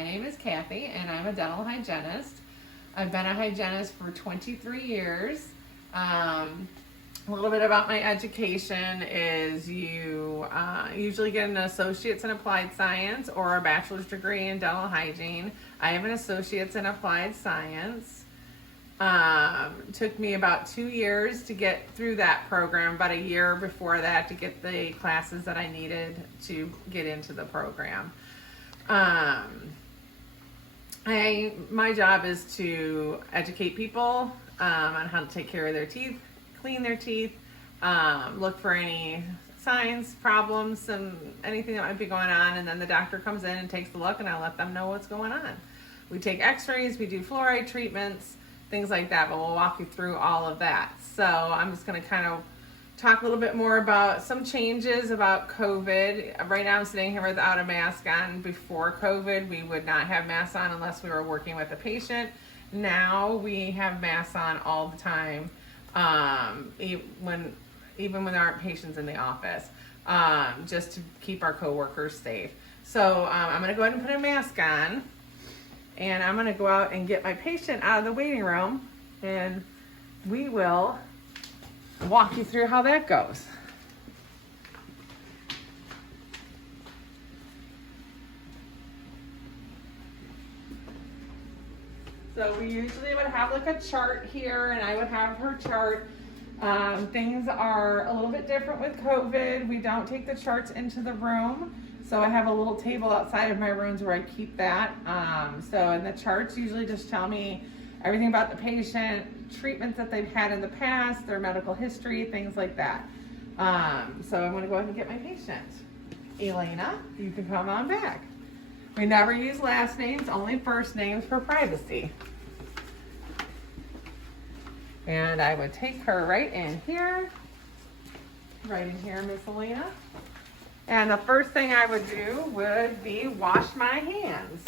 My name is Kathy, and I'm a dental hygienist. I've been a hygienist for 23 years. A little bit about my education is you usually get an associate's in applied science or a bachelor's degree in dental hygiene. I have an associate's in applied science. Took me about 2 years to get through that program, about a year before that to get the classes that I needed to get into the program. My job is to educate people on how to take care of their teeth, clean their teeth, look for any signs, problems, and anything that might be going on, and then the doctor comes in and takes a look, and I let them know what's going on. We take x-rays, we do fluoride treatments, things like that, but we'll walk you through all of that. So I'm just going to kind of talk a little bit more about some changes about COVID. Right now I'm sitting here without a mask on. Before COVID, we would not have masks on unless we were working with a patient. Now we have masks on all the time, even when there aren't patients in the office, just to keep our coworkers safe. So I'm going to go ahead and put a mask on, and I'm going to go out and get my patient out of the waiting room, and we will walk you through how that goes. So we usually would have like a chart here, and I would have her chart. Things are a little bit different with COVID. We don't take the charts into the room. So I have a little table outside of my rooms where I keep that. And the charts usually just tell me everything about the patient, treatments that they've had in the past, their medical history, things like that. So I'm gonna go ahead and get my patient. Elena, you can come on back. We never use last names, only first names for privacy. And I would take her right in here, Miss Elena. And the first thing I would do would be wash my hands.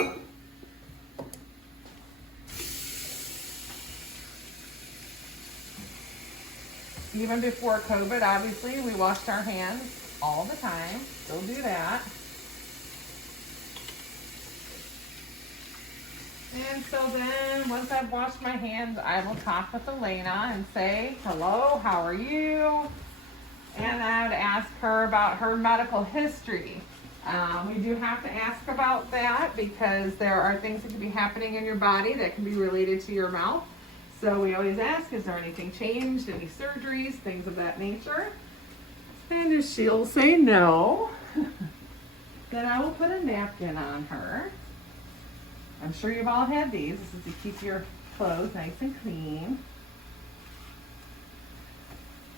Even before COVID, obviously, we washed our hands all the time. Still do that. And so then, once I've washed my hands, I will talk with Elena and say, hello, how are you? And I would ask her about her medical history. We do have to ask about that because there are things that can be happening in your body that can be related to your mouth. So we always ask, is there anything changed, any surgeries, things of that nature? And if she'll say no, then I will put a napkin on her. I'm sure you've all had these. This is to keep your clothes nice and clean.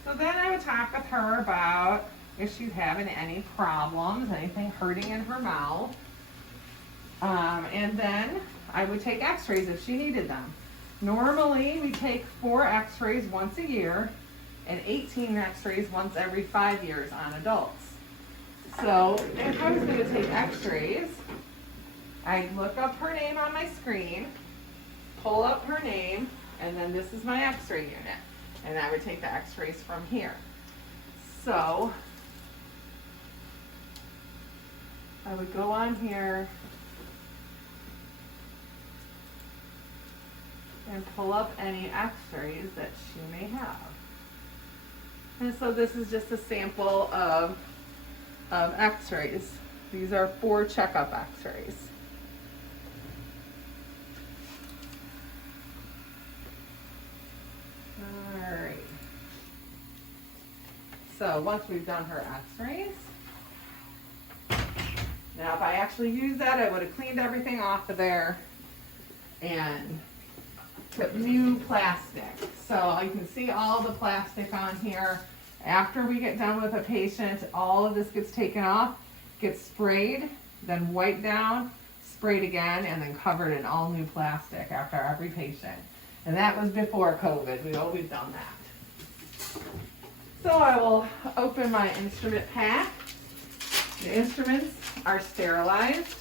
So then I would talk with her about if she's having any problems, anything hurting in her mouth. And then I would take x-rays if she needed them. Normally, we take 4 x-rays once a year and 18 x-rays once every 5 years on adults. So if I was going to take x-rays, I'd look up her name on my screen, pull up her name, and then this is my x-ray unit. And I would take the x-rays from here. So I would go on here and pull up any x-rays that she may have. And so this is just a sample of x-rays. These are 4 checkup x-rays. Alright. So once we've done her x-rays, now if I actually used that, I would have cleaned everything off of there and put new plastic. So you can see all the plastic on here. After we get done with a patient, all of this gets taken off, gets sprayed, then wiped down, sprayed again, and then covered in all new plastic after every patient. And that was before COVID. We've always done that. So I will open my instrument pack. The instruments are sterilized.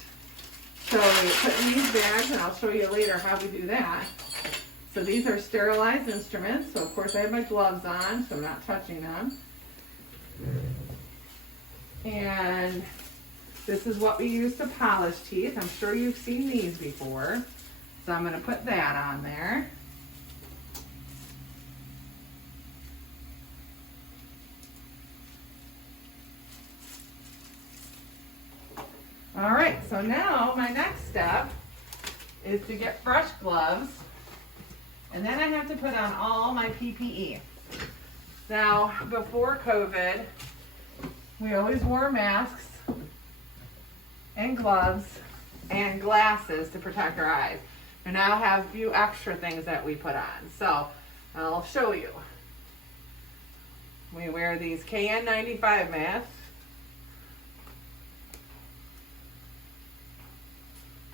So we put in these bags, and I'll show you later how we do that. So these are sterilized instruments. So of course I have my gloves on, so I'm not touching them. And This is what we use to polish teeth. I'm sure you've seen these before. So I'm going to put that on there. All right, so now my next step is to get fresh gloves. And then I have to put on all my PPE. Now, before COVID, we always wore masks and gloves and glasses to protect our eyes. We now have a few extra things that we put on. So I'll show you. We wear these KN95 masks.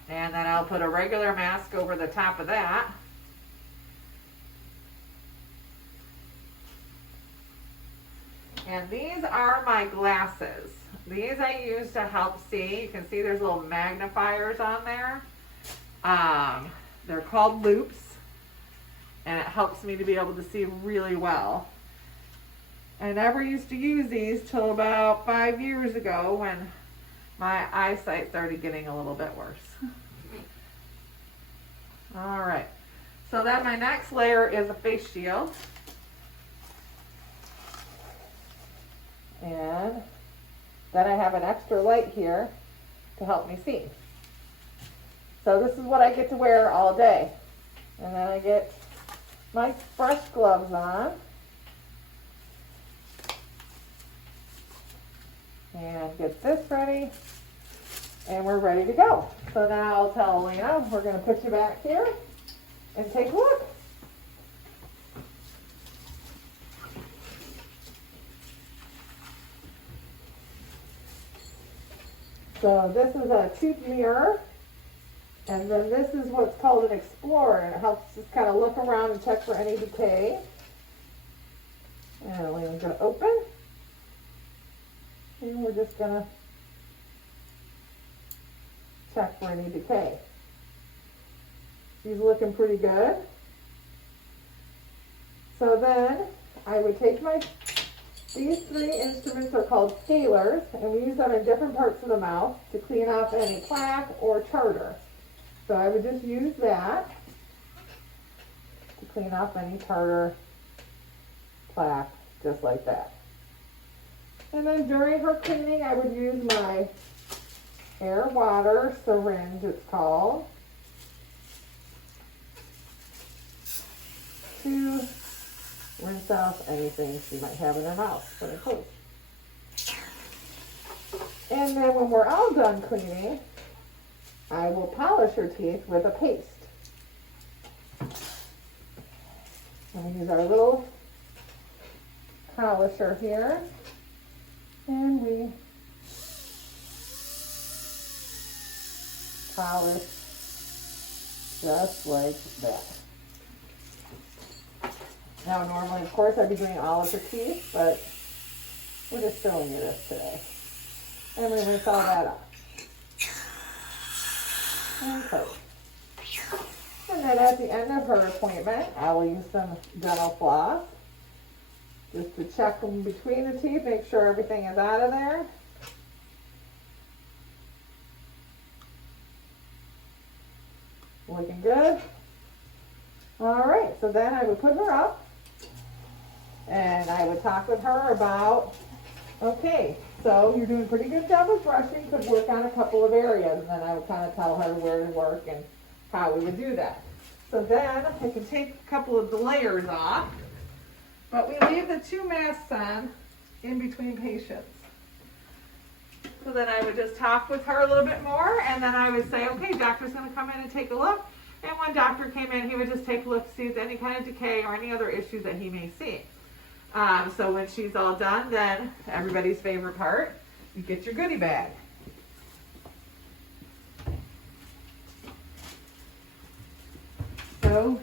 And then I'll put a regular mask over the top of that. And these are my glasses. These I use to help see. You can see there's little magnifiers on there. They're called loops. And it helps me to be able to see really well. I never used to use these till about 5 years ago when my eyesight started getting a little bit worse. All right. So then my next layer is a face shield. And then I have an extra light here to help me see. So this is what I get to wear all day. And then I get my fresh gloves on. And get this ready. And we're ready to go. So now I'll tell Elena, we're going to put you back here and take a look. So this is a tooth mirror, and then this is what's called an explorer, and it helps just kind of look around and check for any decay. And Elena's going to open, and we're just going to check for any decay. She's looking pretty good. So then I would take these three instruments are called scalers, and we use them in different parts of the mouth to clean off any plaque or tartar. So I would just use that to clean off any tartar, plaque, just like that. And then during her cleaning, I would use my air water syringe, it's called, to rinse off anything she might have in her mouth when it closed. And then when we're all done cleaning, I will polish her teeth with a paste. And we use our little polisher here, and we polish just like that. Now normally, of course, I'd be doing all of her teeth, but we're just showing you this today. And we rinse all that off. And close. And then at the end of her appointment, I will use some dental floss just to check them between the teeth, make sure everything is out of there. Looking good. All right, so then I would put her up and I would talk with her about, okay, so you're doing a pretty good job of brushing, could work on a couple of areas, and then I would kind of tell her where to work and how we would do that. So then I can take a couple of the layers off, but we leave the two masks on in between patients. So then I would just talk with her a little bit more, and then I would say, okay, doctor's going to come in and take a look. And when doctor came in, he would just take a look to see if there's any kind of decay or any other issue that he may see. So when she's all done, then everybody's favorite part, you get your goodie bag. So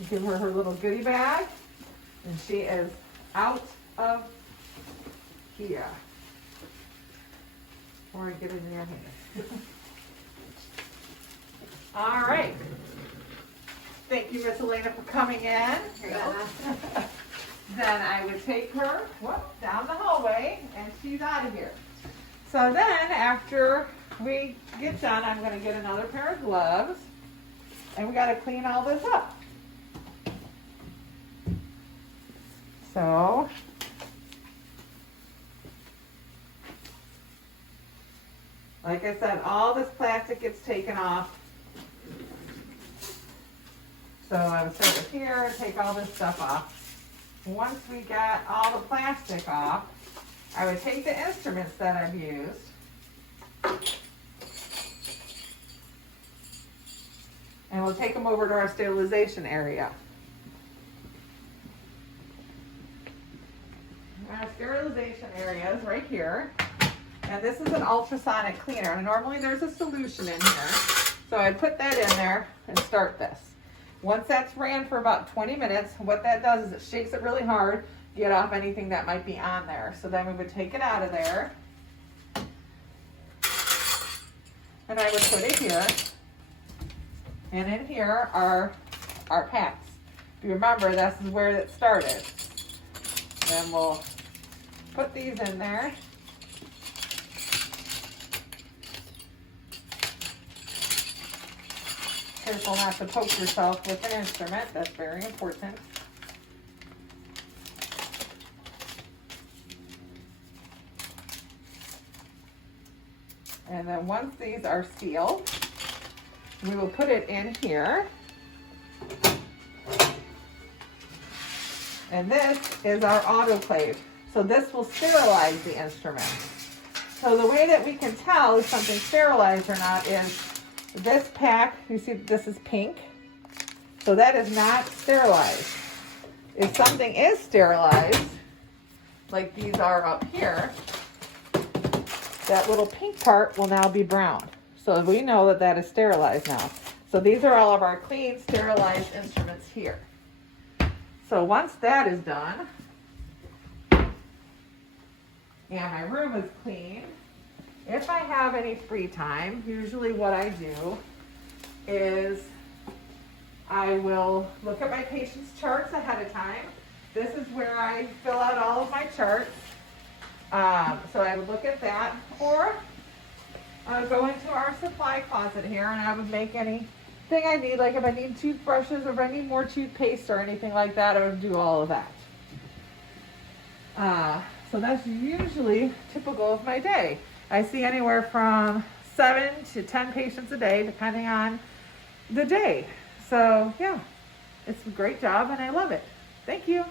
you give her her little goodie bag, and she is out of here. Or get it in your hand. All right. Thank you, Miss Elena, for coming in. Then I would take her down the hallway, and she's out of here. So then after we get done, I'm going to get another pair of gloves, and we got to clean all this up. So like I said, all this plastic gets taken off. So I would start with here and take all this stuff off. Once we got all the plastic off, I would take the instruments that I've used and we'll take them over to our sterilization area. Our sterilization area is right here. And this is an ultrasonic cleaner. And normally there's a solution in here. So I'd put that in there and start this. Once that's ran for about 20 minutes, what that does is it shakes it really hard, get off anything that might be on there. So then we would take it out of there. And I would put it here. And in here are our packs. If you remember, this is where it started. Then we'll put these in there. Careful not to poke yourself with an instrument. That's very important. And then once these are sealed, we will put it in here. And this is our autoclave. So this will sterilize the instrument. So the way that we can tell if something's sterilized or not is this pack, you see this is pink. So that is not sterilized. If something is sterilized, like these are up here, that little pink part will now be brown. So we know that that is sterilized now. So these are all of our clean, sterilized instruments here. So once that is done, and my room is clean, if I have any free time, usually what I do is I will look at my patient's charts ahead of time. This is where I fill out all of my charts. So I would look at that, or I would go into our supply closet here and I would make anything I need, like if I need toothbrushes or if I need more toothpaste or anything like that, I would do all of that. So that's usually typical of my day. I see anywhere from 7 to 10 patients a day, depending on the day. So yeah, it's a great job and I love it. Thank you.